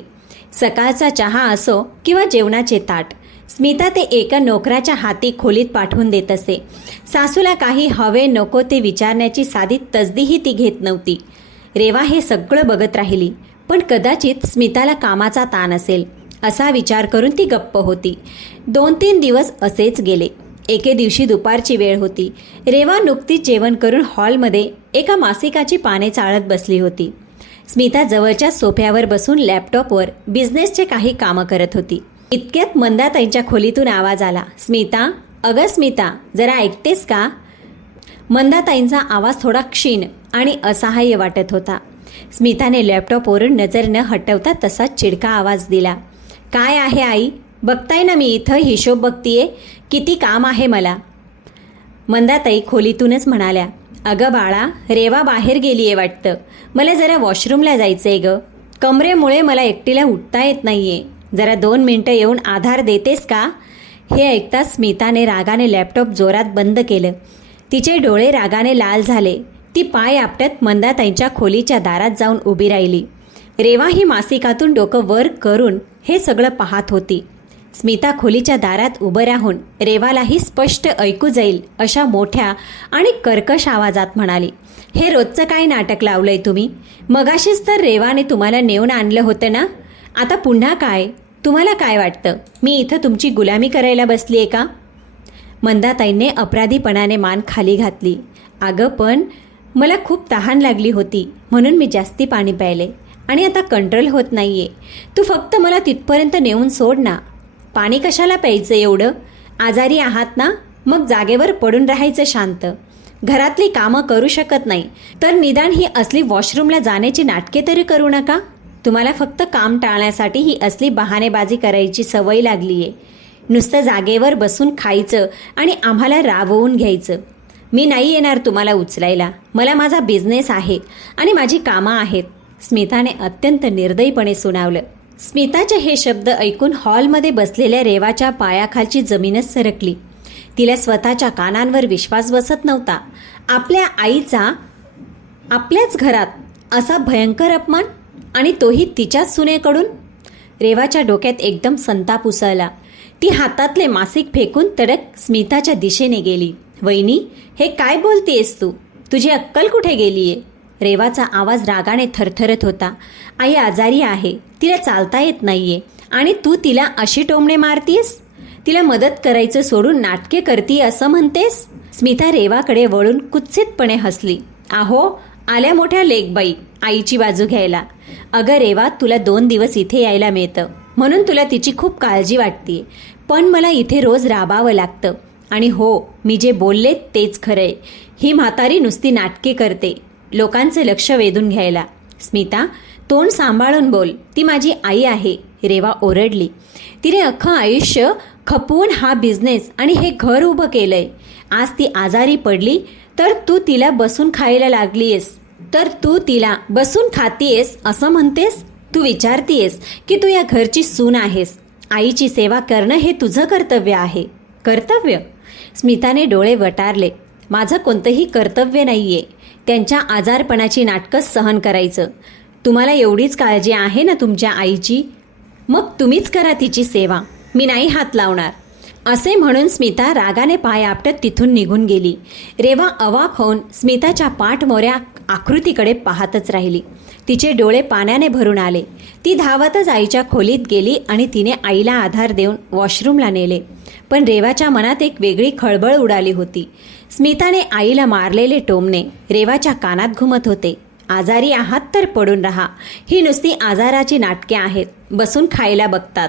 सकाळचा चहा असो किंवा जेवणाचे ताट स्मिता ते एका नोकराच्या हाती खोलीत पाठवून देत असे. सासूला काही हवे नको ते विचारण्याची साधी तसदीही ती घेत नव्हती. रेवा हे सगळं बघत राहिली, पण कदाचित स्मिताला कामाचा ताण असेल असा विचार करून ती गप्प होती. 2-3 दिवस असेच गेले. एके दिवशी दुपारची वेळ होती. रेवा नुकतीच जेवण करून हॉलमध्ये एका मासिकाची पाने चाळत बसली होती. स्मिता जवळच्या सोफ्यावर बसून लॅपटॉपवर बिझनेसचे काही कामं करत होती. इतक्यात मंदाताईंच्या खोलीतून आवाज आला. स्मिता, अगं स्मिता, जरा ऐकतेस का? मंदाताईंचा आवाज थोडा क्षीण आणि असहाय्य वाटत होता. स्मिताने लॅपटॉपवरून नजर न हटवता तसाच चिडका आवाज दिला. काय आहे आई? बघताय ना मी इथं हिशोब बघतीये, किती काम आहे मला. मंदाताई खोलीतूनच म्हणाल्या. अगं बाळा, रेवा बाहेर गेलीये वाटतं. मला जरा वॉशरूमला जायचंय ग. कमरेमुळे मला एकटीला उठता येत नाहीये. जरा 2 मिनिटं येऊन आधार देतेस का? हे ऐकताच स्मिताने रागाने लॅपटॉप जोरात बंद केलं. तिचे डोळे रागाने लाल झाले. ती पाय आपटत मंदाताईंच्या खोलीच्या दारात जाऊन उभी राहिली. रेवा ही मासिकातून डोकं वर करून हे सगळं पाहत होती. स्मिता खोलीच्या दारात उभं राहून रेवालाही स्पष्ट ऐकू जाईल अशा मोठ्या आणि कर्कश आवाजात म्हणाली, हे रोजचं काय नाटक लावलंय तुम्ही? मगाशीच तर रेवाने तुम्हाला नेऊन आणलं होतं ना, आता पुन्हा काय? तुम्हाला काय वाटतं मी इथं तुमची गुलामी करायला बसली आहे का? मंदाताईंनी अपराधीपणाने मान खाली घातली. अगं पण मला खूप तहान लागली होती म्हणून मी जास्ती पाणी प्यायले आणि आता कंट्रोल होत नाहीये. तू फक्त मला तिथपर्यंत नेऊन सोड ना. पाणी कशाला प्यायचं एवढं? आजारी आहात ना, मग जागेवर पडून राहायचं शांत. घरातली कामं करू शकत नाही तर निदान ही असली वॉशरूमला जाण्याची नाटके तरी करू नका. तुम्हाला फक्त काम टाळण्यासाठी ही असली बहाणेबाजी करायची सवय लागली आहे. नुसतं जागेवर बसून खायचं आणि आम्हाला राबवून घ्यायचं. मी नाही येणार तुम्हाला उचलायला. मला माझा बिझनेस आहे आणि माझी कामं आहेत, स्मिताने अत्यंत निर्दयीपणे सुनावलं. स्मिताचे हे शब्द ऐकून हॉलमध्ये बसलेल्या रेवाच्या पायाखालची जमीनच सरकली. तिला स्वतःच्या कानांवर विश्वास बसत नव्हता. आपल्या आईचा आपल्याच घरात असा भयंकर अपमान आणि तोही तिच्याच सुनेकडून. रेवाच्या डोक्यात एकदम संताप उसळला. ती हातातले मासिक फेकून तडक स्मिताच्या दिशेने गेली. वहिनी, हे काय बोलतेयस तू? तुझी अक्कल कुठे गेलीये? रेवाचा आवाज रागाने थरथरत होता. आई आजारी आहे, तिला चालता येत नाहीये आणि तू तिला अशी टोमणे मारतीस? तिला मदत करायचं सोडून नाटके करती असं म्हणतेस? स्मिता रेवाकडे वळून कुत्सितपणे हसली. आहो, आल्या मोठ्या लेकबाई आईची बाजू घ्यायला. अगं रेवा, तुला 2 दिवस इथे यायला मिळतं म्हणून तुला तिची खूप काळजी वाटते, पण मला इथे रोज राबावं लागतं. आणि हो, मी जे बोलले तेच खरंय. ही म्हातारी नुसती नाटके करते लोकांचं लक्ष वेधून घ्यायला. स्मिता, तोंड सांभाळून बोल, ती माझी आई आहे. रेवा ओरडली. तिने अख्खं आयुष्य खपवून हा बिझनेस आणि हे घर उभं केलंय. आज ती आजारी पडली तर तू तिला बसून खायला लागलीयस, तर तू तिला बसून खातीयस असं म्हणतेस? तू विचारतीयस की तू या घरची सून आहेस. आईची सेवा करणं हे तुझं कर्तव्य आहे. कर्तव्य? स्मिताने डोळे वटारले. माझं कोणतंही कर्तव्य नाहीये त्यांच्या आजारपणाची नाटकं सहन करायचं. तुम्हाला एवढीच काळजी आहे ना तुमच्या आईची, मग तुम्हीच करा तिची सेवा, मी नाही हात लावणार. असे म्हणून स्मिता रागाने पाय आपटत तिथून निघून गेली. रेवा अवाक होऊन स्मिताच्या पाठमोऱ्या आकृतीकडे पाहतच राहिली. तिचे डोळे पाण्याने भरून आले. ती धावतच आईच्या खोलीत गेली आणि तिने आईला आधार देऊन वॉशरूमला नेले. पण रेवाच्या मनात एक वेगळी खळबळ उडाली होती. स्मिताने आईला मारलेले टोमणे रेवाच्या कानात घुमत होते. आजारी आहात तर पडून राहा, ही नुसती आजाराची नाटके आहेत, बसून खायला बघतात.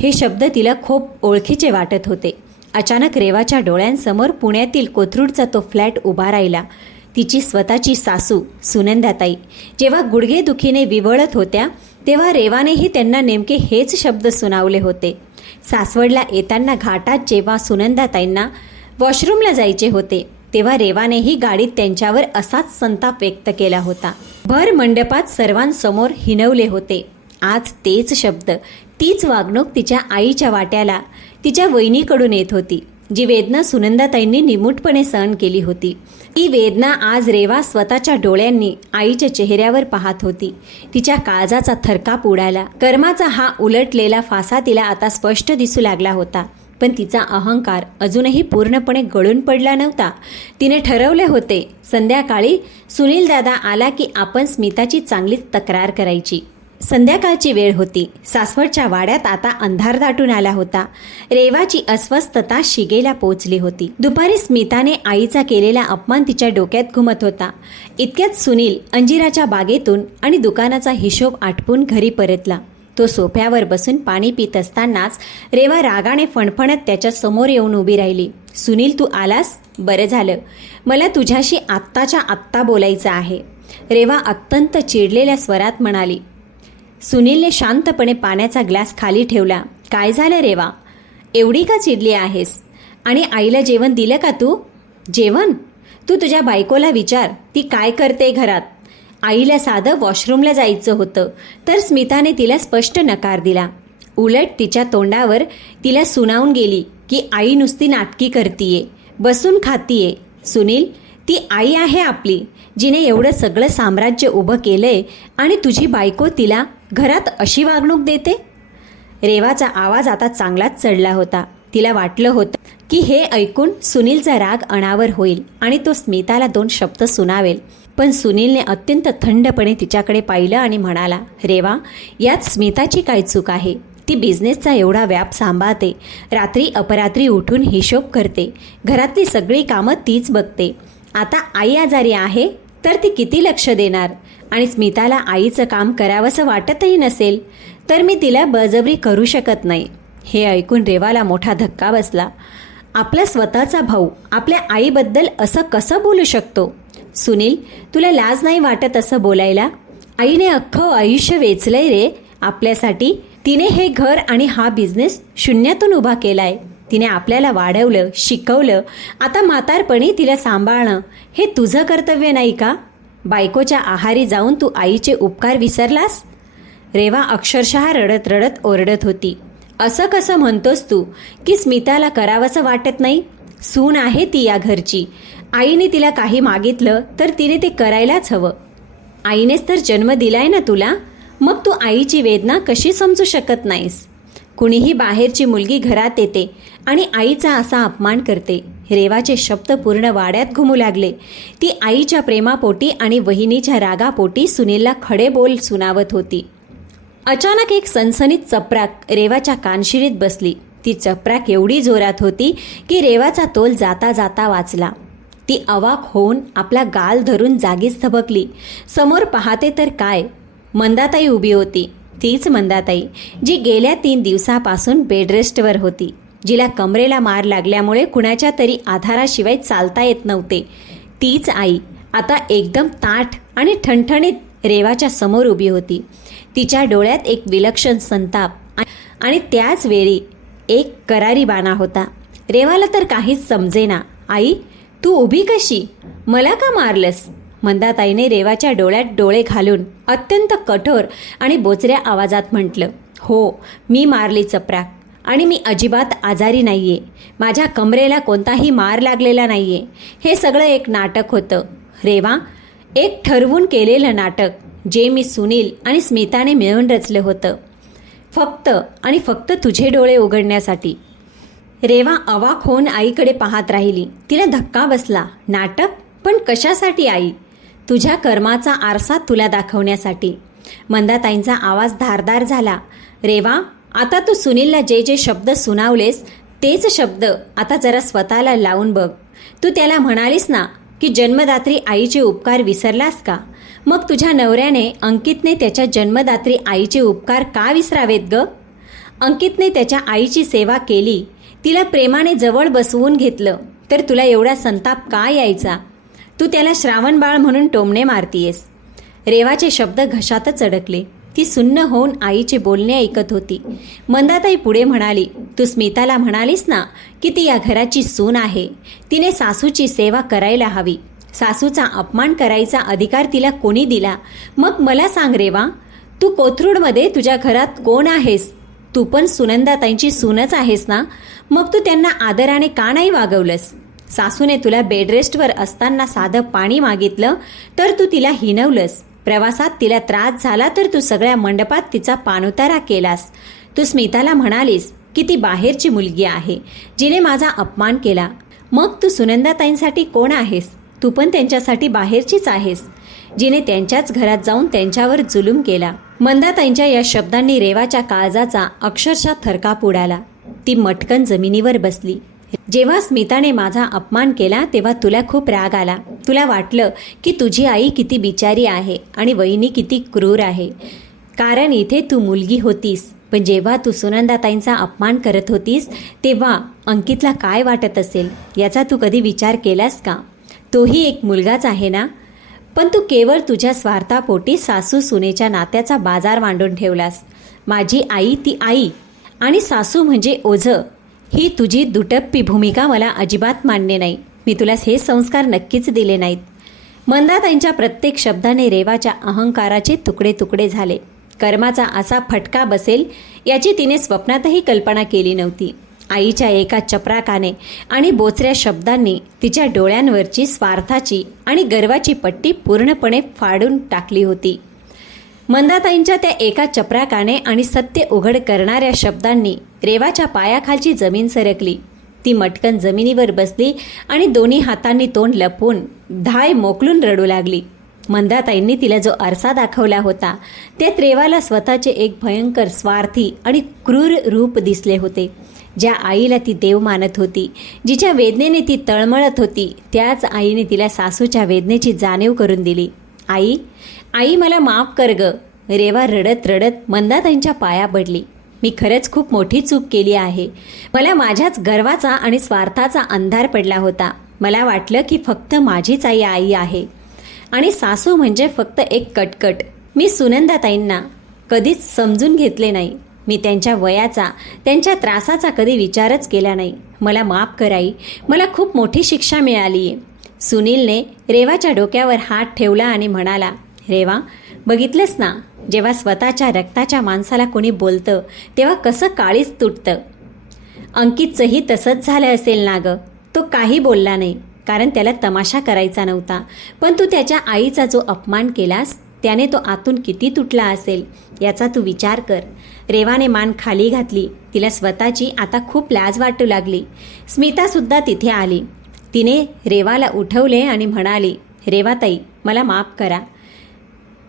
हे शब्द तिला खूप ओळखीचे वाटत होते. अचानक रेवाच्या डोळ्यांसमोर पुण्यातील कोथरूडचा तो फ्लॅट उभा राहिला. तिची स्वतःची सासू सुनंदाताई जेव्हा गुडघेदुखीने विवळत होत्या तेव्हा रेवानेही त्यांना नेमके हेच शब्द सुनावले होते. सासवडला येताना घाटात जेव्हा सुनंदाताईंना वॉशरूमला जायचे होते तेव्हा रेवानेही गाडीत त्यांच्यावर असाच संताप व्यक्त केला होता. भर मंडपात सर्वांसमोर हिणवले होते. आज तेच शब्द, तीच वागणूक तिच्या आईच्या वाट्याला तिच्या वहिनीकडून येत होती. जी वेदना सुनंदाताईंनी निमूटपणे सहन केली होती, ती वेदना आज रेवा स्वतःच्या डोळ्यांनी आईच्या चेहऱ्यावर पाहत होती. तिच्या काळजाचा थरकाप उडाला. कर्माचा हा उलटलेला फासा तिला आता स्पष्ट दिसू लागला होता. पण तिचा अहंकार अजूनही पूर्णपणे गळून पडला नव्हता. तिने ठरवले होते, संध्याकाळी सुनील दादा आला की आपण स्मिताची चांगलीच तक्रार करायची. संध्याकाळची वेळ होती. सासवडच्या वाड्यात आता अंधार दाटून आला होता. रेवाची अस्वस्थता शिगेला पोचली होती. दुपारी स्मिताने आईचा केलेला अपमान तिच्या डोक्यात घुमत होता. इतक्यात सुनील अंजिराच्या बागेतून आणि दुकानाचा हिशोब आटपून घरी परतला. तो सोफ्यावर बसून पाणी पित असतानाच रेवा रागाने फणफणत त्याच्या समोर येऊन उभी राहिली. सुनील, तू आलास? बरं झालं. मला तुझ्याशी आत्ताच्या आत्ता बोलायचं आहे, रेवा अत्यंत चिडलेल्या स्वरात म्हणाली. सुनीलने शांतपणे पाण्याचा ग्लास खाली ठेवला. काय झालं रेवा, एवढी का चिडली आहेस? आणि आईला जेवण दिलं का तू? जेवण? तू तुझ्या बायकोला विचार, ती काय करते घरात. आईला साधं वॉशरूमला जायचं होतं, तर स्मिताने तिला स्पष्ट नकार दिला. उलट तिच्या तोंडावर तिला सुनावून गेली की आई नुसती नाटकी करतीये, बसून खातीये. सुनील, ती आई आहे आपली, जिने एवढं सगळं साम्राज्य उभं केलंय, आणि तुझी बायको तिला घरात अशी वागणूक देते. रेवाचा आवाज आता चांगलाच चढला होता. तिला वाटलं होतं की हे ऐकून सुनीलचा राग अनावर होईल आणि तो स्मिताला 2 शब्द सुनावेल. पण सुनीलने अत्यंत थंडपणे तिच्याकडे पाहिलं आणि म्हणाला, रेवा, यात स्मिताची काय चूक आहे? ती बिझनेसचा एवढा व्याप सांभाळते, रात्री अपरात्री उठून हिशोब करते, घरातली सगळी कामं तीच बघते. आता आई आजारी आहे तर ती किती लक्ष देणार? आणि स्मिताला आईचं काम करावंसं वाटतही नसेल तर मी तिला बळजबरी करू शकत नाही. हे ऐकून रेवाला मोठा धक्का बसला. आपला स्वतःचा भाऊ आपल्या आईबद्दल असं कसं बोलू शकतो? सुनील, तुला लाज नाही वाटत असं बोलायला? आईने अख्खं आयुष्य वेचलंय रे आपल्यासाठी. तिने हे घर आणि हा बिझनेस शून्यातून उभा केलाय. तिने आपल्याला वाढवलं, शिकवलं. आता म्हातारपणी तिला सांभाळणं हे तुझं कर्तव्य नाही का? बायकोच्या आहारी जाऊन तू आईचे उपकार विसरलास? रेवा अक्षरशः रडत रडत ओरडत होती. असं कसं म्हणतोस तू की स्मिताला करावंसं वाटत नाही? सून आहे ती या घरची. आईने तिला काही मागितलं तर तिने ते करायलाच हवं. आईनेच तर जन्म दिलाय ना तुला, मग तू आईची वेदना कशी समजू शकत नाहीस? कुणीही बाहेरची मुलगी घरात येते आणि आईचा असा अपमान करते. रेवाचे शब्द पूर्ण वाड्यात घुमू लागले. ती आईच्या प्रेमापोटी आणि वहिनीच्या रागापोटी सुनीलला खडे बोल सुनावत होती. अचानक एक सनसनीत चपराक रेवाच्या कानशिरीत बसली. ती चपराक एवढी जोरात होती की रेवाचा तोल जाता जाता वाचला. ती अवाक होऊन आपला गाल धरून जागीच थबकली. समोर पाहते तर काय, मंदाताई उभी होती. तीच मंदाताई जी गेल्या 3 दिवसापासून बेडरेस्टवर होती, जिला कमरेला मार लागल्यामुळे कुणाच्या तरी आधाराशिवाय चालता येत नव्हते. तीच आई आता एकदम ताठ आणि ठणठणीत रेवाच्या समोर उभी होती. तिच्या डोळ्यात एक विलक्षण संताप आणि त्याच वेळी एक करारी बाणा होता. रेवाला तर काहीच समजेना. आई, तू उभी कशी? मला का मारलंस? मंदाताईने रेवाच्या डोळ्यात डोळे घालून अत्यंत कठोर आणि बोचऱ्या आवाजात म्हटलं, हो, मी मारली चपराक, आणि मी अजिबात आजारी नाहीये. माझ्या कमरेला कोणताही मार लागलेला नाहीये. हे सगळं एक नाटक होतं रेवा, एक ठरवून केलेलं नाटक, जे मी, सुनील आणि स्मिताने मिळून रचलं होतं, फक्त आणि फक्त तुझे डोळे उघडण्यासाठी. रेवा अवाक होऊन आईकडे पाहत राहिली. तिला धक्का बसला. नाटक? पण कशासाठी आई? तुझ्या कर्माचा आरसा तुला दाखवण्यासाठी. मंदाताईंचा आवाज धारदार झाला. रेवा, आता तू सुनीलला जे जे शब्द सुनावलेस तेच शब्द आता जरा स्वतःला लावून बघ. तू त्याला म्हणालीस ना की जन्मदात्री आईचे उपकार विसरलास का? मग तुझ्या नवऱ्याने अंकितने त्याच्या जन्मदात्री आईचे उपकार का विसरावेत ग? अंकितने त्याच्या आईची सेवा केली, तिला प्रेमाने जवळ बसवून घेतलं, तर तुला एवढा संताप का यायचा? तू त्याला श्रावण बाळ म्हणून टोमणे मारतीयेस. रेवाचे शब्द घशातच अडकले. ती सुन्न होऊन आईचे बोलणे ऐकत होती. मंदाताई पुढे म्हणाली, तू स्मिताला म्हणालीस ना की ती या घराची सून आहे, तिने सासूची सेवा करायला हवी. सासूचा अपमान करायचा अधिकार तिला कोणी दिला? मग मला सांग रेवा, तू कोथरूडमध्ये तुझ्या घरात कोण आहेस? तू पण सुनंदाताईंची सूनच आहेस ना? मग तू त्यांना आदराने का नाही वागवलंस? सासूने तुला बेडरेस्टवर असताना साधं पाणी मागितलं तर तू तिला हिणवलंस. प्रवासात तिला त्रास झाला तर तू सगळ्या मंडपात तिचा पाणउतारा केलास. तू स्मिताला म्हणालीस की ती बाहेरची मुलगी आहे, जिने माझा अपमान केला. मग तू सुनंदाताईंसाठी कोण आहेस? तू पण त्यांच्यासाठी बाहेरचीच आहेस, जिने त्यांच्याच घरात जाऊन त्यांच्यावर जुलूम केला. मंदाताईंच्या या शब्दांनी रेवाच्या काळजाचा अक्षरशः थरकाप उडाला. ती मटकन जमिनीवर बसली. जेव्हा स्मिताने माझा अपमान केला तेव्हा तुला खूप राग आला. तुला वाटलं की तुझी आई किती बिचारी आहे आणि वहिनी किती क्रूर आहे, कारण इथे तू मुलगी होतीस. पण जेव्हा तू सुनंदाताईंचा अपमान करत होतीस तेव्हा अंकितला काय वाटत असेल याचा तू कधी विचार केलास का? तोही एक मुलगाच आहे ना. पण तू केवळ तुझ्या स्वार्थापोटी सासू सुनेच्या नात्याचा बाजार मांडून ठेवलास. माझी आई ती आई आणि सासू म्हणजे ओझं, ही तुझी दुटप्पी भूमिका मला अजिबात मान्य नाही. मी तुला हे संस्कार नक्कीच दिले नाहीत. मंदाताईंच्या प्रत्येक शब्दाने रेवाच्या अहंकाराचे तुकडे तुकडे झाले. कर्माचा असा फटका बसेल याची तिने स्वप्नातही कल्पना केली नव्हती. आईच्या एका चपराकाने आणि बोचऱ्या शब्दांनी तिच्या डोळ्यांवरची स्वार्थाची आणि गर्वाची पट्टी पूर्णपणे फाडून टाकली होती. मंदाताईंच्या त्या एका चपराकाने आणि सत्य उघड करणाऱ्या शब्दांनी रेवाच्या पायाखालची जमीन सरकली. ती मटकन जमिनीवर बसली आणि दोन्ही हातांनी तोंड लपवून धाय मोकलून रडू लागली. मंदाताईंनी तिला जो आरसा दाखवला होता त्यात रेवाला स्वतःचे एक भयंकर स्वार्थी आणि क्रूर रूप दिसले होते. ज्या आईला ती देव मानत होती, जिच्या वेदनेने ती तळमळत होती, त्याच आईने तिला सासूच्या वेदनेची जाणीव करून दिली. आई, आई मला माफ कर ग. रेवा रडत रडत मंदाताईंच्या पाया पडली. मी खरंच खूप मोठी चूक केली आहे. मला माझ्याच गर्वाचा आणि स्वार्थाचा अंधार पडला होता. मला वाटलं की फक्त माझीच आई आहे आणि सासू म्हणजे फक्त एक कटकट. मी सुनंदाताईंना कधीच समजून घेतले नाही. मी त्यांच्या वयाचा, त्यांच्या त्रासाचा कधी विचारच केला नाही. मला माफ कर आई. मला खूप मोठी शिक्षा मिळाली आहे. सुनीलने रेवाच्या डोक्यावर हात ठेवला आणि म्हणाला, रेवा, बघितलंस ना, जेव्हा स्वतःच्या रक्ताच्या माणसाला कोणी बोलतं तेव्हा कसं काळीच तुटतं. अंकितचंही तसंच झालं असेल ना ग. तो काही बोलला नाही, कारण त्याला तमाशा करायचा नव्हता. पण तू त्याच्या आईचा जो अपमान केलास त्याने तो आतून किती तुटला असेल याचा तू विचार कर. रेवाने मान खाली घातली. तिला स्वतःची आता खूप लाज वाटू लागली. स्मितासुद्धा तिथे आली. तिने रेवाला उठवले आणि म्हणाली, रेवाताई, मला माफ करा.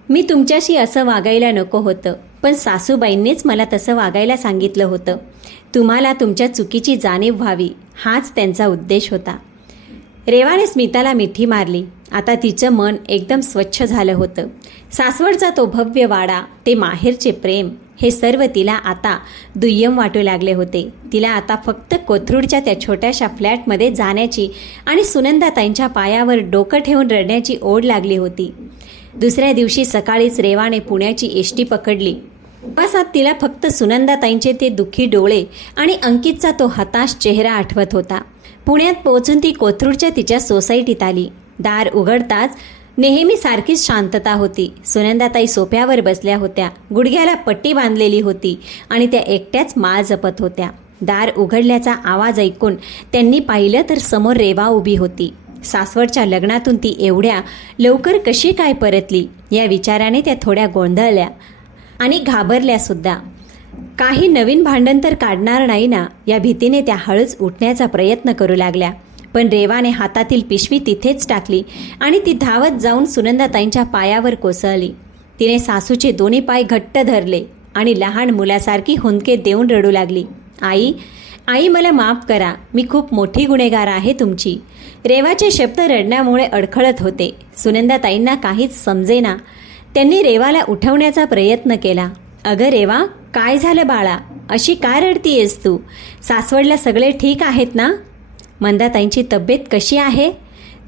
मी तुमच्याशी असं वागायला नको होतं, पण सासूबाईंनीच मला तसं वागायला सांगितलं होतं. तुम्हाला तुमच्या चुकीची जाणीव व्हावी हाच त्यांचा उद्देश होता. रेवाने स्मिताला मिठी मारली. आता तिचं मन एकदम स्वच्छ झालं होतं. सासवडचा तो भव्य वाडा, ते माहेरचे प्रेम, हे सर्व तिला आता दुय्यम वाटू लागले होते. तिला आता फक्त कोथरूडच्या त्या छोट्याशा फ्लॅटमध्ये जाण्याची आणि सुनंदाताईंच्या पायावर डोकं ठेवून रडण्याची ओढ लागली होती. दुसऱ्या दिवशी सकाळीच रेवाने पुण्याची एसटी पकडली. प्रवासात तिला फक्त सुनंदाताईंचे ते दुःखी डोळे आणि अंकितचा तो हताश चेहरा आठवत होता. पुण्यात पोहोचून ती कोथरूडच्या तिच्या सोसायटीत आली. दार उघडताच नेहमी सारखीच शांतता होती. सुनंदाताई सोफ्यावर बसल्या होत्या. गुडघ्याला पट्टी बांधलेली होती आणि त्या एकट्याच माळ जपत होत्या. दार उघडल्याचा आवाज ऐकून त्यांनी पाहिलं तर समोर रेवा उभी होती. सासवडच्या लग्नातून ती एवढ्या लवकर कशी काय परतली या विचाराने त्या थोड्या गोंधळल्या आणि घाबरल्या सुद्धा. काही नवीन भांडण तर काढणार नाही ना या भीतीने त्या हळूच उठण्याचा प्रयत्न करू लागल्या. पण रेवाने हातातील पिशवी तिथेच टाकली आणि ती धावत जाऊन सुनंदाताईंच्या पायावर कोसळली. तिने सासूचे दोन्ही पाय घट्ट धरले आणि लहान मुलासारखी हुंदके देऊन रडू लागली. आई, आई, मला माफ करा. मी खूप मोठी गुन्हेगार आहे तुमची. रेवाचे शब्द रडण्यामुळे अडखळत होते. सुनंदाताईंना काहीच समजेना. त्यांनी रेवाला उठवण्याचा प्रयत्न केला. अगं रेवा, काय झालं बाळा? अशी काय रडतीयेस तू? सासवडला सगळे ठीक आहेत ना? मंदाताईंची तब्येत कशी आहे?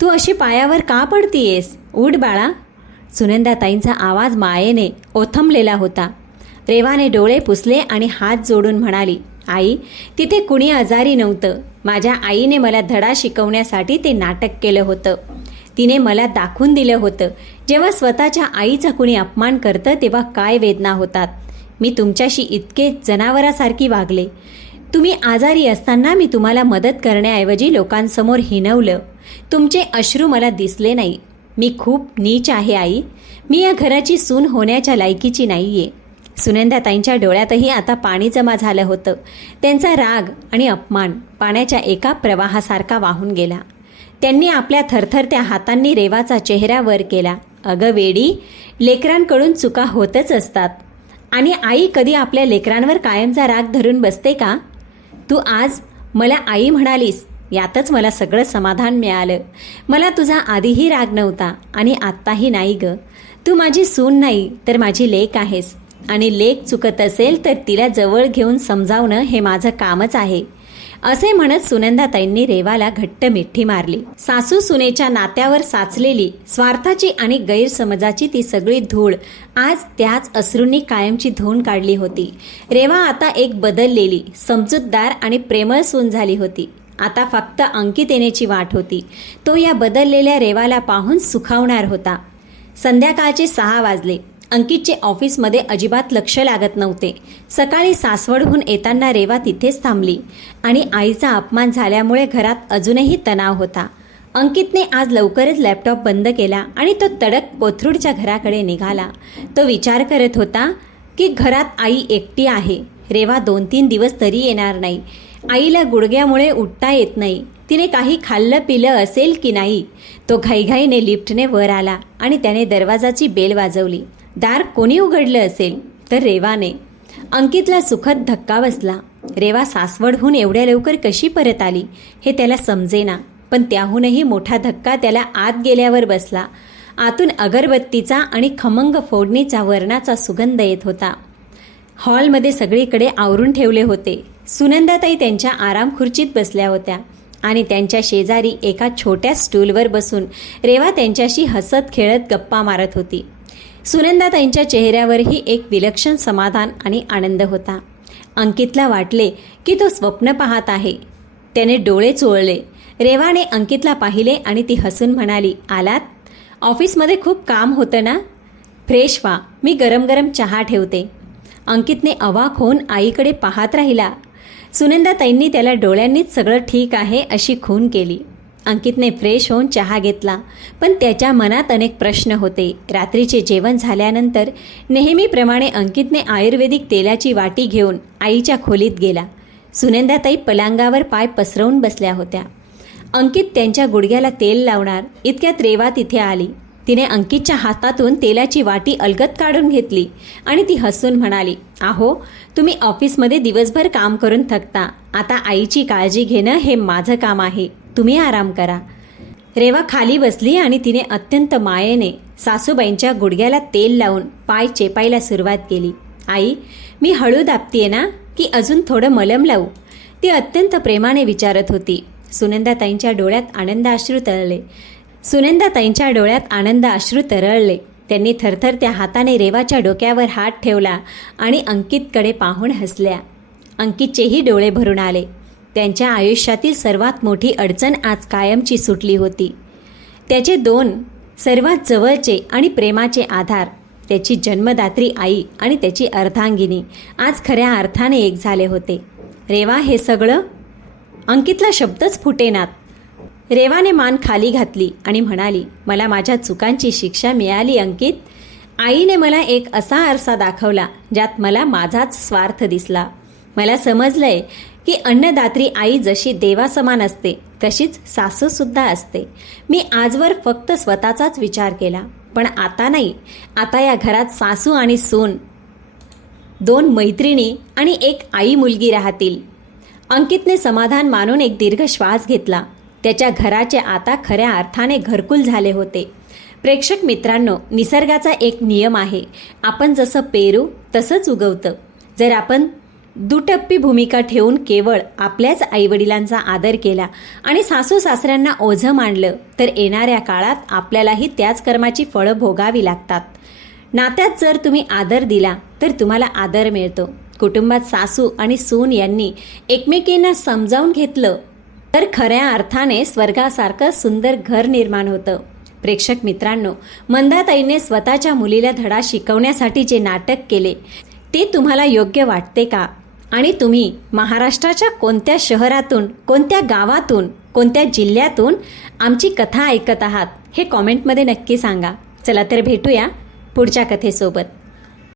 तू अशी पायावर का पडतीयेस? उठ बाळा. सुनंदाताईंचा आवाज मायेने ओथंबलेला होता. रेवाने डोळे पुसले आणि हात जोडून म्हणाली, आई, तिथे कुणी आजारी नव्हतं. माझ्या आईने मला धडा शिकवण्यासाठी ते नाटक केलं होतं. तिने मला दाखवून दिलं होतं जेव्हा स्वतःच्या आईचा कुणी अपमान करतं तेव्हा काय वेदना होतात. मी तुमच्याशी इतके जनावरासारखी वागले. तुम्ही आजारी असताना मी तुम्हाला मदत करण्याऐवजी लोकांसमोर हिणवलं. तुमचे अश्रू मला दिसले नाही. मी खूप नीच आहे आई. मी या घराची सून होण्याच्या लायकीची नाहीये. सुनंदाताईंच्या डोळ्यातही आता पाणी जमा झालं होतं. त्यांचा राग आणि अपमान पाण्याच्या एका प्रवाहासारखा वाहून गेला. त्यांनी आपल्या थरथरत्या हातांनी रेवाचा चेहरा वर केला. अगं वेडी, लेकरांकडून चुका होतच असतात आणि आई कधी आपल्या लेकरांवर कायमचा राग धरून बसते का? तू आज मला आई म्हणालीस यातच मला सगळं समाधान मिळालं. मला तुझा आधीही राग नव्हता आणि आत्ताही नाही ग. तू माझी सून नाही तर माझी लेक आहेस आणि लेक चुकत असेल तर तिला जवळ घेऊन समजावणं हे माझं कामच आहे. असे म्हणत सुनंदाताईंनी रेवाला घट्ट मिठी मारली. सासू सुनेच्या नात्यावर साचलेली स्वार्थाची आणि गैरसमजाची ती सगळी धूळ आज त्याच अश्रूंनी कायमची धुवून काढली होती. रेवा आता एक बदललेली, समजूतदार आणि प्रेमळ सून झाली होती. आता फक्त अंकित येण्याची वाट होती. तो या बदललेल्या रेवाला पाहून सुखावणार होता. संध्याकाळचे 6 वाजले. अंकितचे ऑफिसमध्ये अजिबात लक्ष लागत नव्हते. सकाळी सासवडहून येताना रेवा तिथेच थांबली आणि आईचा अपमान झाल्यामुळे घरात अजूनही तणाव होता. अंकितने आज लवकरच लॅपटॉप बंद केला आणि तो तडक कोथरूडच्या घराकडे निघाला. तो विचार करत होता की घरात आई एकटी आहे. रेवा 2-3 दिवस तरी येणार नाही. आईला गुडघ्यामुळे उठता येत नाही. तिने काही खाल्लं पिलं असेल की नाही. तो घाईघाईने लिफ्टने वर आला आणि त्याने दरवाजाची बेल वाजवली. दार कोणी उघडलं असेल तर रेवाने. अंकितला सुखद धक्का बसला. रेवा सासवडहून एवढ्या लवकर कशी परत आली हे त्याला समजेना. पण त्याहूनही मोठा धक्का त्याला आत गेल्यावर बसला. आतून अगरबत्तीचा आणि खमंग फोडणीचा वरणाचा सुगंध येत होता. हॉलमध्ये सगळीकडे आवरून ठेवले होते. सुनंदाताई त्यांच्या आराम खुर्चीत बसल्या होत्या आणि त्यांच्या शेजारी एका छोट्या स्टूलवर बसून रेवा त्यांच्याशी हसत खेळत गप्पा मारत होती. सुनंदाताईंच्या चेहऱ्यावरही एक विलक्षण समाधान आणि आनंद होता. अंकितला वाटले की तो स्वप्न पाहत आहे. त्याने डोळे चोळले. रेवाने अंकितला पाहिले आणि ती हसून म्हणाली, आलात? ऑफिसमध्ये खूप काम होतं ना? फ्रेश व्हा, मी गरम गरम चहा ठेवते. अंकितने अवाक होऊन आईकडे पाहत राहिला. सुनंदाताईंनी त्याला डोळ्यांनीच सगळं ठीक आहे अशी खूण केली. अंकितने फ्रेश होऊन चहा घेतला, पण त्याच्या मनात अनेक प्रश्न होते. रात्रीचे जेवण झाल्यानंतर नेहमीप्रमाणे अंकितने आयुर्वेदिक तेलाची वाटी घेऊन आईच्या खोलीत गेला. सुनंदाताई पलंगावर पाय पसरवून बसल्या होत्या. अंकित त्यांच्या गुडघ्याला तेल लावणार इतक्यात रेवा तिथे आली. तिने अंकितच्या हातातून तेलाची वाटी अलगद काढून घेतली आणि ती हसून म्हणाली, आहो, तुम्ही ऑफिसमध्ये दिवसभर काम करून थकता. आता आईची काळजी घेणं हे माझं काम आहे. तुम्ही आराम करा. रेवा खाली बसली आणि तिने अत्यंत मायेने सासूबाईंच्या गुडघ्याला तेल लावून पाय चेपायला सुरुवात केली. आई, मी हळू दाबतीये ना की अजून थोडं मलम लावू? ती अत्यंत प्रेमाने विचारत होती. सुनंदाताईंच्या डोळ्यात आनंद अश्रू तरळले. त्यांनी थरथरत्या हाताने रेवाच्या डोक्यावर हात ठेवला आणि अंकितकडे पाहून हसल्या. अंकितचेही डोळे भरून आले. त्यांच्या आयुष्यातील सर्वात मोठी अडचण आज कायमची सुटली होती. त्याचे 2 सर्वात जवळचे आणि प्रेमाचे आधार, त्याची जन्मदात्री आई आणि त्याची अर्धांगिनी आज खऱ्या अर्थाने एक झाले होते. रेवा, हे सगळं? अंकितला शब्दच फुटेनात. रेवाने मान खाली घातली आणि म्हणाली, मला माझ्या चुकांची शिक्षा मिळाली अंकित. आईने मला एक असा आरसा दाखवला ज्यात मला माझाच स्वार्थ दिसला. मला समजलंय की अन्नदात्री आई जशी देवासमान असते तशीच सासूसुद्धा असते. मी आजवर फक्त स्वतःचाच विचार केला, पण आता नाही. आता या घरात सासू आणि सून, 2 मैत्रिणी आणि एक आई मुलगी राहतील. अंकितने समाधान मानून एक दीर्घ श्वास घेतला. त्याच्या घराचे आता खऱ्या अर्थाने घरकुल झाले होते. प्रेक्षक मित्रांनो, निसर्गाचा एक नियम आहे, आपण जसं पेरू तसंच उगवतं. जर आपण दुटप्पी भूमिका ठेवून केवळ आपल्याच आईवडिलांचा आदर केला आणि सासू सासऱ्यांना ओझं मांडलं तर येणाऱ्या काळात आपल्यालाही त्याच कर्माची फळं भोगावी लागतात. नात्यात जर तुम्ही आदर दिला तर तुम्हाला आदर मिळतो. कुटुंबात सासू आणि सून यांनी एकमेकींना समजावून घेतलं तर खऱ्या अर्थाने स्वर्गासारखं सुंदर घर निर्माण होतं. प्रेक्षक मित्रांनो, मंदाताईने स्वतःच्या मुलीला धडा शिकवण्यासाठी जे नाटक केले ते तुम्हाला योग्य वाटते का? आणि तुम्ही महाराष्ट्राच्या कोणत्या शहरातून, कोणत्या गावातून, कोणत्या जिल्ह्यातून आमची कथा ऐकत आहात हे कॉमेंटमध्ये नक्की सांगा. चला तर भेटूया पुढच्या कथेसोबत.